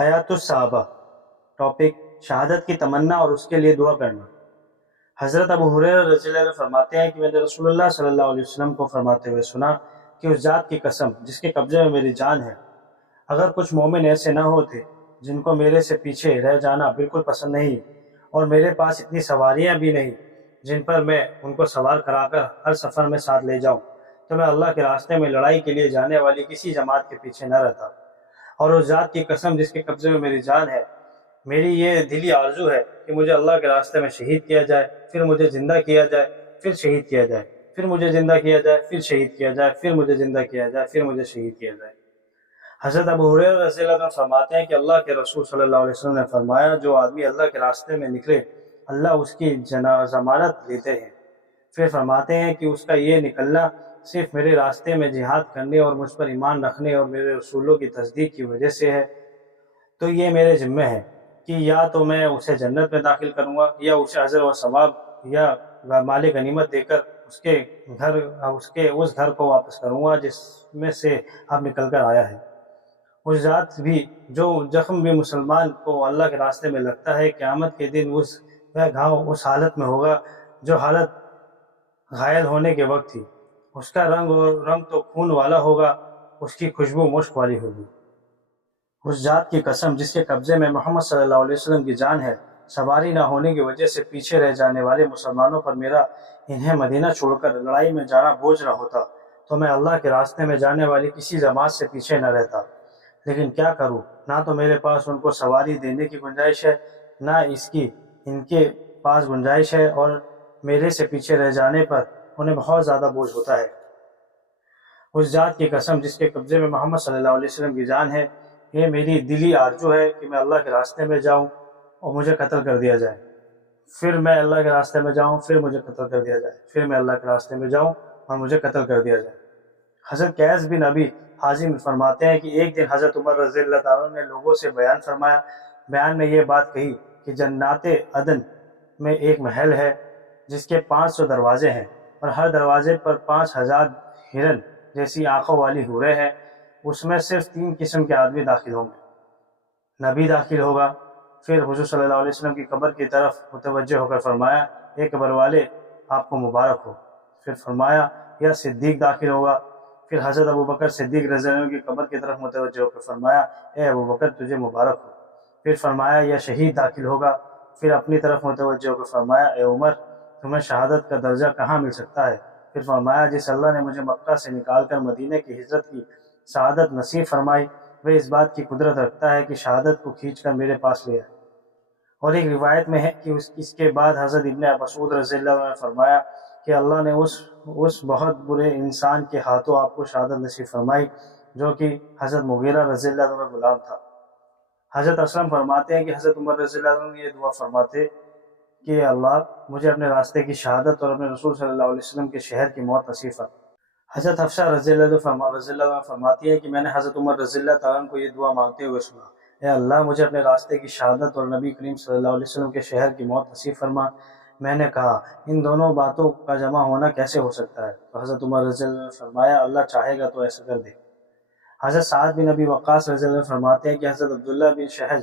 حیات الصحابہ ٹاپک شہادت کی تمنا اور اس کے لیے دعا کرنا۔ حضرت ابو ہریرہ رضی اللہ عنہ فرماتے ہیں کہ میں نے رسول اللہ صلی اللہ علیہ وسلم کو فرماتے ہوئے سنا کہ اس ذات کی قسم جس کے قبضے میں میری جان ہے، اگر کچھ مومن ایسے نہ ہوتے جن کو میرے سے پیچھے رہ جانا بالکل پسند نہیں، اور میرے پاس اتنی سواریاں بھی نہیں جن پر میں ان کو سوار کرا کر ہر سفر میں ساتھ لے جاؤں، تو میں اللہ کے راستے میں لڑائی کے لیے جانے والی کسی جماعت کے پیچھے نہ رہتا۔ اور اس ذات کی قسم جس کے قبضے میں میری جان ہے، میری یہ دلی آرزو ہے کہ مجھے اللہ کے راستے میں شہید کیا جائے، پھر مجھے زندہ کیا جائے، پھر شہید کیا جائے، پھر مجھے زندہ کیا جائے، پھر شہید کیا جائے، پھر مجھے زندہ کیا جائے، پھر مجھے شہید کیا جائے۔ حضرت ابو ہریرہ رضی اللہ عنہ فرماتے ہیں کہ اللہ کے رسول صلی اللہ علیہ وسلم نے فرمایا، جو آدمی اللہ کے راستے میں نکلے اللہ اس کی ضمانت لیتے ہیں۔ پھر فرماتے ہیں کہ اس کا یہ نکلنا صرف میرے راستے میں جہاد کرنے اور مجھ پر ایمان رکھنے اور میرے رسولوں کی تصدیق کی وجہ سے ہے، تو یہ میرے ذمہ ہے کہ یا تو میں اسے جنت میں داخل کروں گا، یا اسے اجر و ثواب یا مال غنیمت دے کر اس گھر کو واپس کروں گا جس میں سے اب نکل کر آیا ہے۔ اس ذات بھی جو زخم بھی مسلمان کو اللہ کے راستے میں لگتا ہے، قیامت کے دن وہ گھاؤ اس حالت میں ہوگا جو حالت گھائل ہونے کے وقت تھی، اس کا رنگ تو خون والا ہوگا، اس کی خوشبو مشک والی ہوگی۔ اس ذات کی قسم جس کے قبضے میں محمد صلی اللہ علیہ وسلم کی جان ہے، سواری نہ ہونے کی وجہ سے پیچھے رہ جانے والے مسلمانوں پر میرا انہیں مدینہ چھوڑ کر لڑائی میں جانا بوجھ نہ ہوتا تو میں اللہ کے راستے میں جانے والی کسی جماعت سے پیچھے نہ رہتا۔ لیکن کیا کروں، نہ تو میرے پاس ان کو سواری دینے کی گنجائش ہے، نہ ان کے پاس گنجائش ہے، اور میرے سے پیچھے رہ جانے پر انہیں بہت زیادہ بوجھ ہوتا ہے۔ اس ذات کی قسم جس کے قبضے میں محمد صلی اللہ علیہ وسلم کی جان ہے، یہ میری دلی آرزو ہے کہ میں اللہ کے راستے میں جاؤں اور مجھے قتل کر دیا جائے، پھر میں اللہ کے راستے میں جاؤں، پھر مجھے قتل کر دیا جائے، پھر میں اللہ کے راستے میں جاؤں اور مجھے قتل کر دیا جائے۔ حضرت قیس بن ابی حازم فرماتے ہیں کہ ایک دن حضرت عمر رضی اللہ تعالیٰ نے لوگوں سے بیان فرمایا، بیان میں یہ بات کہی کہ جنات عدن میں ایک محل ہے جس کے 500 دروازے ہیں، اور ہر دروازے پر 5000 ہرن جیسی آنکھوں والی حوریں ہیں، اس میں صرف 3 قسم کے آدمی داخل ہوں گے۔ نبی داخل ہوگا۔ پھر حضور صلی اللہ علیہ وسلم کی قبر کی طرف متوجہ ہو کر فرمایا، اے قبر والے آپ کو مبارک ہو۔ پھر فرمایا، یا صدیق داخل ہوگا۔ پھر حضرت ابوبکر صدیق رضی اللہ عنہ کی قبر کی طرف متوجہ ہو کر فرمایا، اے ابوبکر تجھے مبارک ہو۔ پھر فرمایا، یا شہید داخل ہوگا۔ پھر اپنی طرف متوجہ ہو کر فرمایا، اے عمر تمہیں شہادت کا درجہ کہاں مل سکتا ہے؟ پھر فرمایا، جس اللہ نے مجھے مکہ سے نکال کر مدینہ کی ہجرت کی سعادت نصیب فرمائی، وہ اس بات کی قدرت رکھتا ہے کہ شہادت کو کھینچ کر میرے پاس لے آئے۔ اور ایک روایت میں ہے کہ اس کے بعد حضرت ابن مسعود رضی اللہ عنہ نے فرمایا کہ اللہ نے اس بہت برے انسان کے ہاتھوں آپ کو شہادت نصیب فرمائی جو کہ حضرت مغیرہ رضی اللہ عنہ غلام تھا۔ حضرت اسلم فرماتے ہیں کہ حضرت عمر رضی اللہ عنہ یہ دعا فرماتے کہ اللہ مجھے اپنے راستے کی شہادت اور اپنے رسول صلی اللہ علیہ وسلم کے شہر کی موت نصیب فرما۔ حضرت حفصہ رضی اللہ عنہ فرماتی ہے کہ میں نے حضرت عمر رضی اللہ تعالیٰ عنہ کو یہ دعا مانگتے ہوئے سنا، اے اللہ مجھے اپنے راستے کی شہادت اور نبی کریم صلی اللہ علیہ وسلم کے شہر کی موت نصیب فرما۔ میں نے کہا، ان دونوں باتوں کا جمع ہونا کیسے ہو سکتا ہے؟ تو حضرت عمر رضی اللہ عنہ نے فرمایا، اللہ چاہے گا تو ایسا کر دے۔ حضرت سعد بن ابی وقاص رضی اللہ عنہ فرماتے ہیں کہ حضرت عبداللہ بن شہج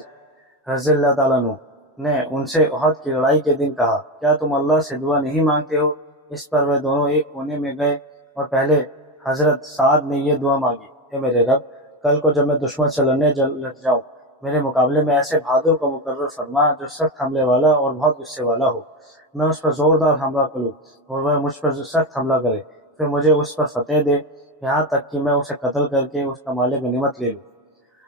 رضی اللہ تعالیٰ عنہ نے ان سے احد کی لڑائی کے دن کہا، کیا تم اللہ سے دعا نہیں مانگتے ہو؟ اس پر وہ دونوں ایک کونے میں گئے اور پہلے حضرت سعد نے یہ دعا مانگی، اے میرے رب کل کو جب میں دشمن سے لڑنے لگ جاؤں، میرے مقابلے میں ایسے بہادر کو مقرر فرما جو سخت حملے والا اور بہت غصے والا ہو، میں اس پر زوردار حملہ کروں اور وہ مجھ پر سخت حملہ کرے، پھر مجھے اس پر فتح دے یہاں تک کہ میں اسے قتل کر کے اس کا مال غنیمت لے لوں۔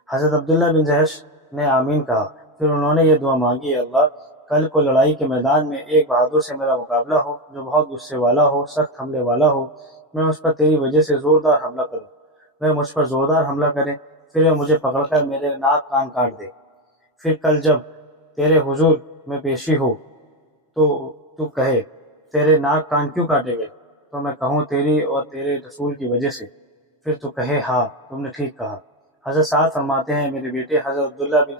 حضرت عبداللہ بن جہش نے آمین کہا۔ پھر انہوں نے یہ دعا مانگی، اللہ کل کو لڑائی کے میدان میں ایک بہادر سے میرا مقابلہ ہو جو بہت غصے والا ہو، سخت حملے والا ہو، میں اس پر تیری وجہ سے زوردار حملہ کروں، وہ مجھ پر زوردار حملہ کرے، پھر وہ مجھے پکڑ کر میرے ناک کان کاٹ دے، پھر کل جب تیرے حضور میں پیشی ہو تو تو کہے تیرے ناک کان کیوں کاٹے گئے؟ تو میں کہوں تیری اور تیرے رسول کی وجہ سے، پھر تو کہے ہاں تم نے ٹھیک کہا۔ حضرت سعد فرماتے ہیں، میرے بیٹے حضرت عبداللہ بن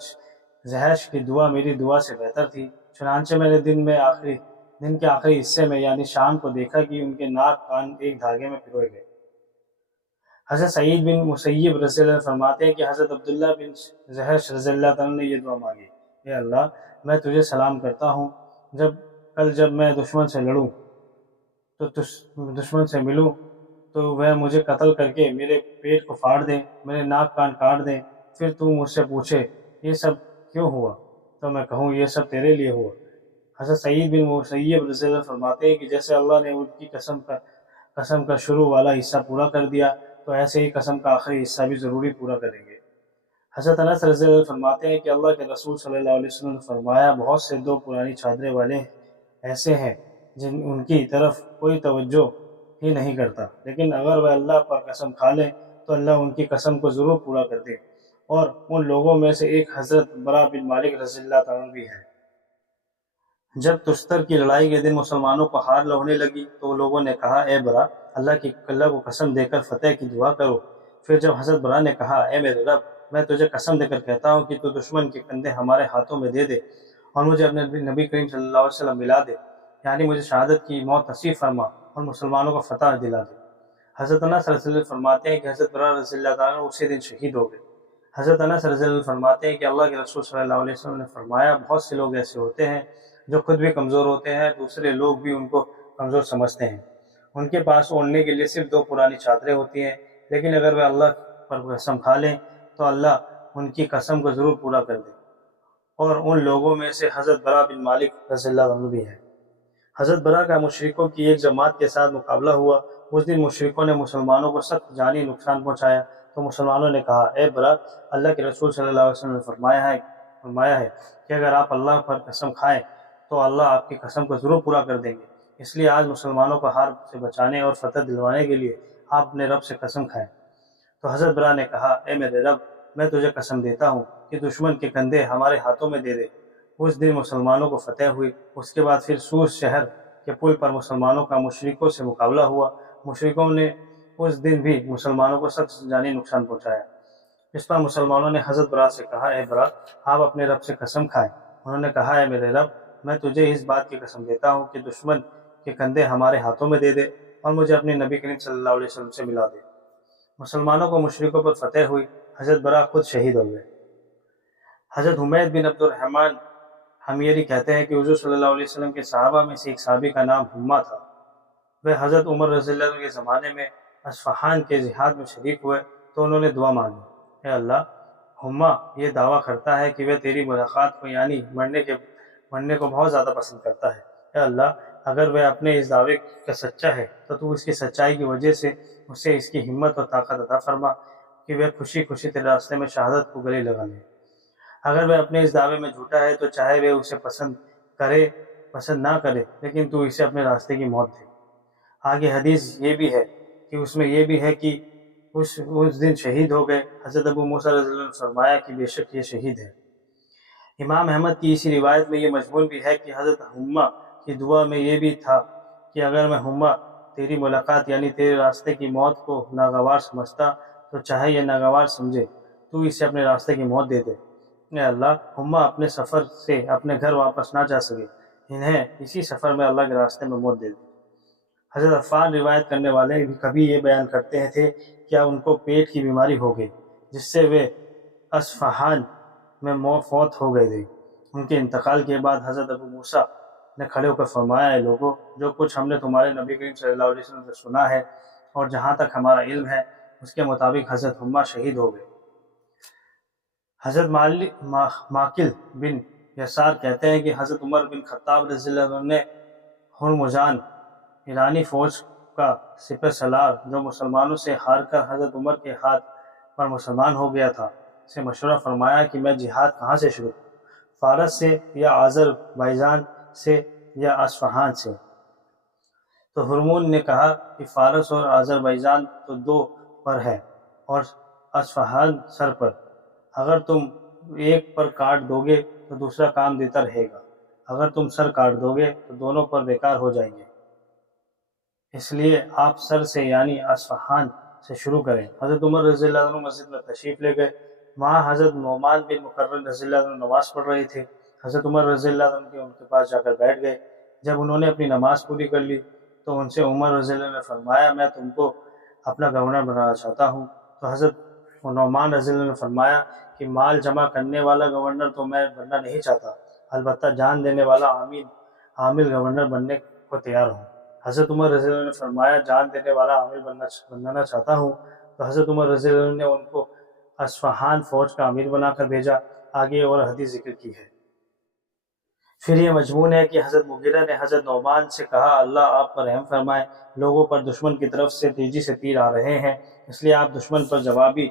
جہش کی دعا میری دعا سے بہتر تھی، چنانچہ میں نے دن کے آخری حصے میں یعنی شام کو دیکھا کہ ان کے ناک کان ایک دھاگے میں پروئے گئے۔ حضرت سعید بن مسیب رضی اللہ عنہ فرماتے ہیں کہ حضرت عبداللہ بن جحش رضی اللہ عنہ نے یہ دعا مانگی، اے اللہ میں تجھے سلام کرتا ہوں، جب میں دشمن سے لڑوں تو دشمن سے ملوں تو وہ مجھے قتل کر کے میرے پیٹ کو پھاڑ دیں، میرے ناک کان کاٹ دیں، پھر تو مجھ سے پوچھے یہ سب کیوں ہوا، تو میں کہوں یہ سب تیرے لیے ہوا۔ حضرت سعید بن مسیب رضی اللہ عنہ فرماتے ہیں کہ جیسے اللہ نے ان کی قسم کا شروع والا حصہ پورا کر دیا تو ایسے ہی قسم کا آخری حصہ بھی ضروری پورا کریں گے۔ حضرت انس رضی اللہ عنہ فرماتے ہیں کہ اللہ کے رسول صلی اللہ علیہ وسلم نے فرمایا، بہت سے دو پرانی چادریں والے ایسے ہیں جن ان کی طرف کوئی توجہ ہی نہیں کرتا، لیکن اگر وہ اللہ پر قسم کھا لیں تو اللہ ان کی قسم کو ضرور پورا کر دے۔ اور ان لوگوں میں سے ایک حضرت برا بن مالک رضی اللہ عنہ بھی ہے۔ جب تستر کی لڑائی کے دن مسلمانوں کو ہار ہونے لگی تو لوگوں نے کہا، اے برا اللہ کو قسم دے کر فتح کی دعا کرو۔ پھر جب حضرت برا نے کہا، اے میرے رب میں تجھے قسم دے کر کہتا ہوں کہ تو دشمن کے کندھے ہمارے ہاتھوں میں دے دے اور مجھے اپنے نبی کریم صلی اللہ علیہ وسلم ملا دے، یعنی مجھے شہادت کی موت نصیب فرما اور مسلمانوں کو فتح دلا دے۔ حضرت انس رضی اللہ عنہ فرماتے ہیں کہ حضرت برا رضی اللہ عنہ اسی دن شہید ہو گئے۔ حضرت انس رضی اللہ عنہ فرماتے ہیں کہ اللہ کے رسول صلی اللہ علیہ وسلم نے فرمایا، بہت سے لوگ ایسے ہوتے ہیں جو خود بھی کمزور ہوتے ہیں، دوسرے لوگ بھی ان کو کمزور سمجھتے ہیں، ان کے پاس اوڑھنے کے لیے صرف دو پرانی چادریں ہوتی ہیں، لیکن اگر وہ اللہ پر قسم کھا لیں تو اللہ ان کی قسم کو ضرور پورا کر دے۔ اور ان لوگوں میں سے حضرت برا بن مالک رضی اللہ عنہ بھی ہے۔ حضرت برا کا مشرکوں کی ایک جماعت کے ساتھ مقابلہ ہوا۔ اس دن مشرکوں نے مسلمانوں کو سخت جانی نقصان پہنچایا تو مسلمانوں نے کہا، اے برا اللہ کے رسول صلی اللہ علیہ وسلم نے فرمایا ہے کہ اگر آپ اللہ پر قسم کھائیں تو اللہ آپ کی قسم کو ضرور پورا کر دیں گے، اس لیے آج مسلمانوں کو ہار سے بچانے اور فتح دلوانے کے لیے آپ اپنے رب سے قسم کھائیں۔ تو حضرت برا نے کہا، اے میرے رب میں تجھے قسم دیتا ہوں کہ دشمن کے کندھے ہمارے ہاتھوں میں دے دے۔ اس دن مسلمانوں کو فتح ہوئی۔ اس کے بعد پھر سوس شہر کے پل پر مسلمانوں کا مشرکوں سے مقابلہ ہوا۔ مشرکوں نے اس دن بھی مسلمانوں کو سخت جانی نقصان پہنچایا۔ اس پر مسلمانوں نے حضرت برا سے کہا، اے برا آپ اپنے رب سے قسم کھائیں۔ انہوں نے کہا، اے میرے رب میں تجھے اس بات کی قسم دیتا ہوں کہ دشمن کے کندھے ہمارے ہاتھوں میں دے دے اور مجھے اپنے نبی کریم صلی اللہ علیہ وسلم سے ملا دے۔ مسلمانوں کو مشرکوں پر فتح ہوئی۔ حضرت برا خود شہید ہو گئے۔ حضرت حمید بن عبد الرحمن حمیری کہتے ہیں کہ حضور صلی اللہ علیہ وسلم کے صحابہ میں سے ایک صحابی کا نام حما تھا۔ وہ حضرت عمر رضی اللہ عنہ کے زمانے میں اصفہان کے جہاد میں شریک ہوئے تو انہوں نے دعا مانگی، اے اللہ حما یہ دعویٰ کرتا ہے کہ وہ تیری ملاقات کو یعنی مرنے کو بہت زیادہ پسند کرتا ہے۔ اے اللہ اگر وہ اپنے اس دعوے کا سچا ہے تو اس کی سچائی کی وجہ سے اسے اس کی ہمت اور طاقت عطا فرما کہ وہ خوشی خوشی تیرے راستے میں شہادت کو گلے لگا لے۔ اگر وہ اپنے اس دعوے میں جھوٹا ہے تو چاہے وہ اسے پسند نہ کرے لیکن تو اسے اپنے راستے کی موت دے۔ آگے حدیث یہ بھی ہے کہ اس میں یہ بھی ہے کہ اس دن شہید ہو گئے۔ حضرت ابو موسیٰ رضی اللہ عنہ نے فرمایا کہ بے شک یہ شہید ہے۔ امام احمد کی اسی روایت میں یہ مضمون بھی ہے کہ حضرت حما کی دعا میں یہ بھی تھا کہ اگر میں حما تیری ملاقات یعنی تیرے راستے کی موت کو ناگوار سمجھتا تو چاہے یہ ناگوار سمجھے تو اسے اپنے راستے کی موت دے دے۔ اے اللہ حما اپنے سفر سے اپنے گھر واپس نہ جا سکے، انہیں اسی سفر میں اللہ کے راستے میں موت دے دے۔ حضرت عفان روایت کرنے والے بھی کبھی یہ بیان کرتے تھے کہ ان کو پیٹ کی بیماری ہو گئی جس سے وہ اصفہان میں فوت ہو گئے تھے۔ ان کے انتقال کے بعد حضرت ابو موسیٰ نے کھڑے ہو کر فرمایا، اے لوگوں جو کچھ ہم نے تمہارے نبی کریم صلی اللہ علیہ وسلم سے سنا ہے اور جہاں تک ہمارا علم ہے اس کے مطابق حضرت حما شہید ہو گئے۔ حضرت ماکل بن یسار کہتے ہیں کہ حضرت عمر بن خطاب رضی اللہ عنہ نے ہرمزان ایرانی فوج کا سپہ سالار جو مسلمانوں سے ہار کر حضرت عمر کے ہاتھ پر مسلمان ہو گیا تھا سے مشورہ فرمایا کہ میں جہاد کہاں سے شروع کروں، فارس سے یا آذربائیجان سے یا اصفہان سے؟ تو ہرمون نے کہا کہ فارس اور آذربائیجان تو دو پر ہے اور اصفہان سر پر، اگر تم ایک پر کاٹ دو گے تو دوسرا کام دیتا رہے گا، اگر تم سر کاٹ دو گے تو دونوں پر بیکار ہو جائیں گے، اس لیے آپ سر سے یعنی اصفہان سے شروع کریں۔ حضرت عمر رضی اللہ عنہ مسجد میں تشریف لے گئے، وہاں حضرت نعمان بن مقرن رضی اللہ عنہ نماز پڑھ رہے تھے۔ حضرت عمر رضی اللہ عنہ ان کے پاس جا کر بیٹھ گئے۔ جب انہوں نے اپنی نماز پوری کر لی تو ان سے عمر رضی اللہ عنہ نے فرمایا، میں تم کو اپنا گورنر بنانا چاہتا ہوں۔ تو حضرت نعمان رضی اللہ عنہ نے فرمایا کہ مال جمع کرنے والا گورنر تو میں بننا نہیں چاہتا، البتہ جان دینے والا عامل گورنر بننے کو تیار ہوں۔ حضرت عمر رضی اللہ عنہ نے فرمایا جان دینے والا عامل بننا چاہتا ہوں۔ تو حضرت عمر رضی اللہ عنہ نے ان کو اصفہان فوج کا امیر بنا کر بھیجا۔ آگے اور حدیث ذکر کی ہے۔ پھر یہ مضمون ہے کہ حضرت مغیرہ نے حضرت نعمان سے کہا اللہ آپ پر رحم فرمائے، لوگوں پر دشمن کی طرف سے تیزی سے تیر آ رہے ہیں، اس لیے آپ دشمن پر جوابی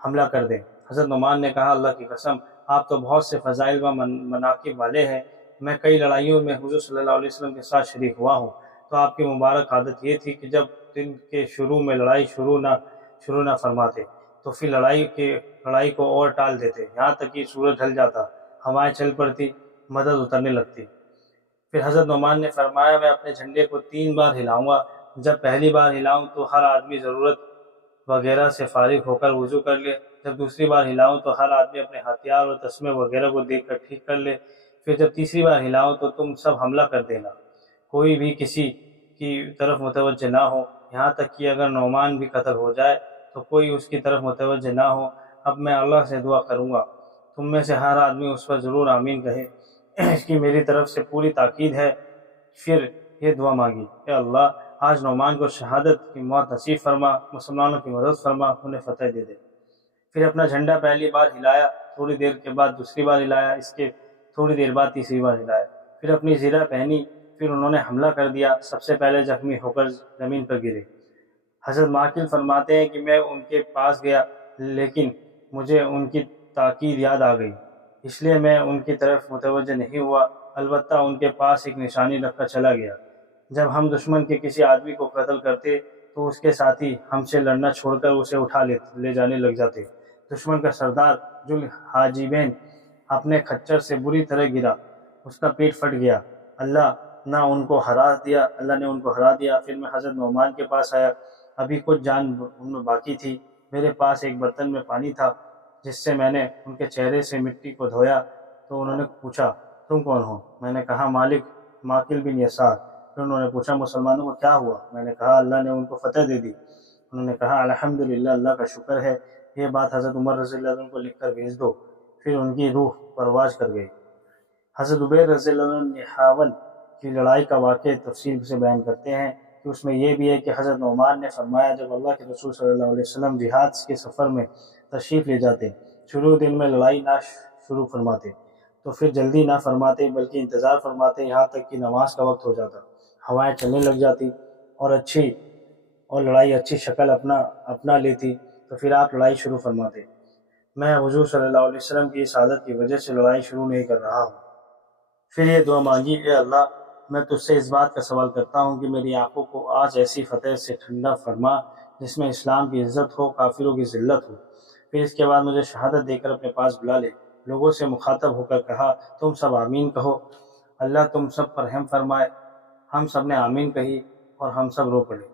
حملہ کر دیں۔ حضرت نعمان نے کہا اللہ کی قسم آپ تو بہت سے فضائل و مناقب والے ہیں، میں کئی لڑائیوں میں حضور صلی اللہ علیہ وسلم کے ساتھ شریک ہوا ہوں، تو آپ کی مبارک عادت یہ تھی کہ جب دن کے شروع میں لڑائی شروع نہ فرماتے تو پھر لڑائی کو اور ٹال دیتے، یہاں تک کہ سورج ڈھل جاتا، ہوائیں چل پڑتی، مدد اترنے لگتی۔ پھر حضرت نعمان نے فرمایا میں اپنے جھنڈے کو 3 بار ہلاؤں گا، جب پہلی بار ہلاؤں تو ہر آدمی ضرورت وغیرہ سے فارغ ہو کر وضو کر لے، جب دوسری بار ہلاؤں تو ہر آدمی اپنے ہتھیار اور تسمے وغیرہ کو دیکھ کر ٹھیک کر لے، پھر جب تیسری بار ہلاؤں تو تم سب حملہ کر دینا، کوئی بھی کسی کی طرف متوجہ نہ ہو، یہاں تک کہ اگر نعمان بھی قتل ہو جائے تو کوئی اس کی طرف متوجہ نہ ہو۔ اب میں اللہ سے دعا کروں گا، تم میں سے ہر آدمی اس پر ضرور آمین کہے، اس کی میری طرف سے پوری تاکید ہے۔ پھر یہ دعا مانگی کہ اللہ آج نعمان کو شہادت کی موت نصیب فرما، مسلمانوں کی مدد فرما، انہیں فتح دے دے۔ پھر اپنا جھنڈا پہلی بار ہلایا، تھوڑی دیر کے بعد دوسری بار ہلایا، اس کے تھوڑی دیر بعد تیسری بار ہلایا، پھر اپنی زرہ پہنی، پھر انہوں نے حملہ کر دیا، سب سے پہلے زخمی ہو کر زمین پر گرے۔ حضرت معقل فرماتے ہیں کہ میں ان کے پاس گیا لیکن مجھے ان کی تاکید یاد آ گئی، اس لیے میں ان کی طرف متوجہ نہیں ہوا، البتہ ان کے پاس ایک نشانی رکھ کر چلا گیا۔ جب ہم دشمن کے کسی آدمی کو قتل کرتے تو اس کے ساتھی ہم سے لڑنا چھوڑ کر اسے اٹھا لے جانے لگ جاتے۔ دشمن کا سردار ذوالحاجبین اپنے خچر سے بری طرح گرا، اس کا پیٹ پھٹ گیا، اللہ نے ان کو ہرا دیا۔ پھر میں حضرت نعمان کے پاس آیا، ابھی کچھ جان ان میں باقی تھی، میرے پاس ایک برتن میں پانی تھا جس سے میں نے ان کے چہرے سے مٹی کو دھویا، تو انہوں نے پوچھا تم کون ہو؟ میں نے کہا مالک معقل بن یسار۔ پھر انہوں نے پوچھا مسلمانوں کو کیا ہوا؟ میں نے کہا اللہ نے ان کو فتح دے دی۔ انہوں نے کہا الحمدللہ، اللہ کا شکر ہے، یہ بات حضرت عمر رضی اللہ عنہ کو لکھ کر بھیج دو۔ پھر ان کی روح پرواز کر گئی۔ حضرت عبیر رضی اللہ عنہ نہاون کی لڑائی کا واقعہ تفصیل سے بیان کرتے ہیں کہ اس میں یہ بھی ہے کہ حضرت نعمان نے فرمایا جب اللہ کے رسول صلی اللہ علیہ وسلم جہاد کے سفر میں تشریف لے جاتے، شروع دن میں لڑائی نہ شروع فرماتے تو پھر جلدی نہ فرماتے بلکہ انتظار فرماتے، یہاں تک کہ نماز کا وقت ہو جاتا، ہوائیں چلنے لگ جاتی اور لڑائی اچھی شکل اپنا لیتی تو پھر آپ لڑائی شروع فرماتے۔ میں حضور صلی اللہ علیہ وسلم کی اس عادت کی وجہ سے لڑائی شروع نہیں کر رہا ہوں۔ پھر یہ دعا مانگی اے اللہ میں تجھ سے اس بات کا سوال کرتا ہوں کہ میری آنکھوں کو آج ایسی فتح سے ٹھنڈا فرما جس میں اسلام کی عزت ہو، کافروں کی ذلت ہو۔ پھر اس کے بعد مجھے شہادت دے کر اپنے پاس بلا لے۔ لوگوں سے مخاطب ہو کر کہا تم سب آمین کہو، اللہ تم سب پر رحم فرمائے۔ ہم سب نے آمین کہی اور ہم سب رو پڑے۔